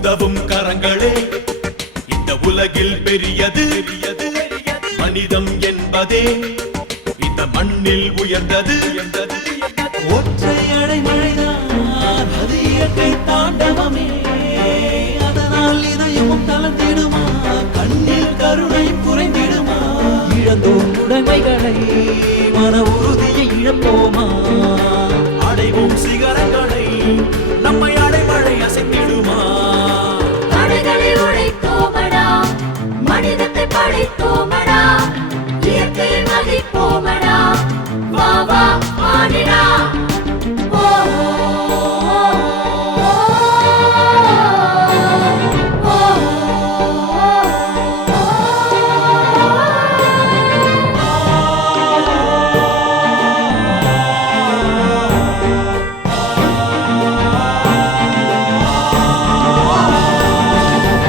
உதவும் கரங்களே. இந்த உலகில் பெரியது. மனிதம் என்பதே. இந்த மண்ணில் உயர்ந்தது. ஒற்றை அடைமழைதான் அது இயற்கை தாண்டவமே. அதனால் இதயமும் தளர்ந்திடுமா? கண்ணில் கருணை குறைந்திடுமா? இழந்தோம் உடைமைகளை மன உறுதியை இழப்போமா? அடைவோம் சிகரங்களை. நம்மை இயற்கையை வா வா ஆடிடா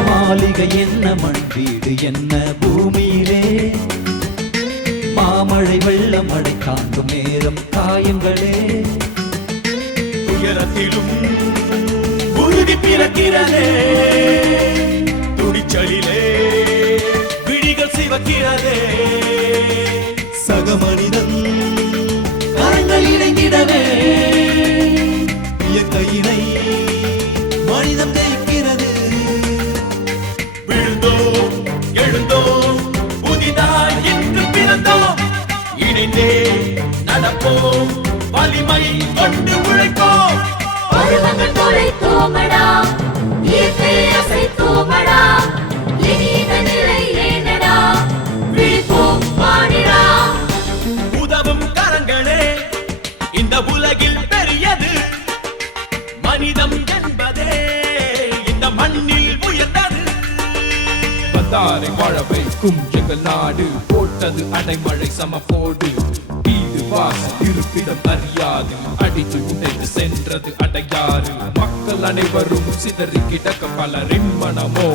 மாளிகை என்ன மண் வீடு என்ன பூமியிலே? மாமழை வெள்ளம் அடை தாண்டும் நேரம் காயங்களே. உயரத்திலும் உறுதி பிறக்கிறதே. நடப்போம் வலிமை கொண்டு உழைப்போம். பருவங்கள் தொலைத்தோமடா. இயற்கையை அசைத்தோமடா. இனி இந்த நிலை ஏனடா. விழிப்போம் பாடிடா. உதவும் கரங்களே இந்த உலகில் பெரியது. மனிதம் என்பதே இந்த மண்ணில் உயர்ந்தது. வந்தாரை வாழ வைக்கும் எங்கள் நாடு போட்டது அடைமழை சமபோடு வீடு வாசல் இருப்பிடம் அறியாது. அடித்து உடைத்து சென்றது அடையாறு மக்கள் அனைவரும் சிதறி கிடக்க பலரின் மனமோ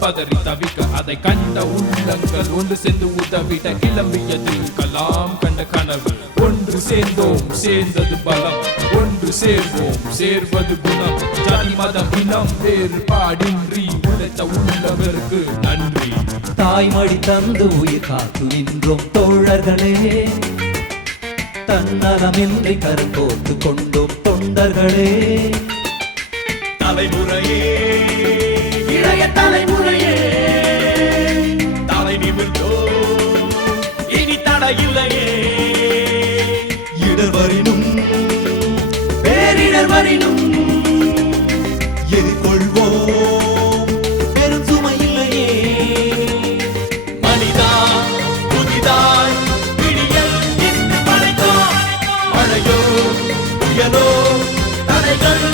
பதறி தவிக்க அதை கண்ட உள்ளங்கள் ஒன்று சேர்ந்து உதவிட கிளம்பியது கலாம் கண்ட கனவு. ஒன்று சேர்ந்தோம் சேர்ந்தது பலம். ஒன்று சேர்வோம் சேர்வது குணம். ஜாதி மதம் இனம் வேறுபாடின்றி உழைத்த உள்ளவருக்கு நன்றி. தாய்மடி தந்து உயிர் காத்து நின்றோம் தோழர்களே. தன்னலமின்றி கருத்தோத்து கொண்டோம் தொண்டர்களே. தலைமுறையே. இளைய தலைமுறையே. தலை நிமிர்ந்தோ. இனி தடையில்லையே. இடர் வரினும் பேரிடர் வரினும் எதிர்கொள்வோம். Hallelujah.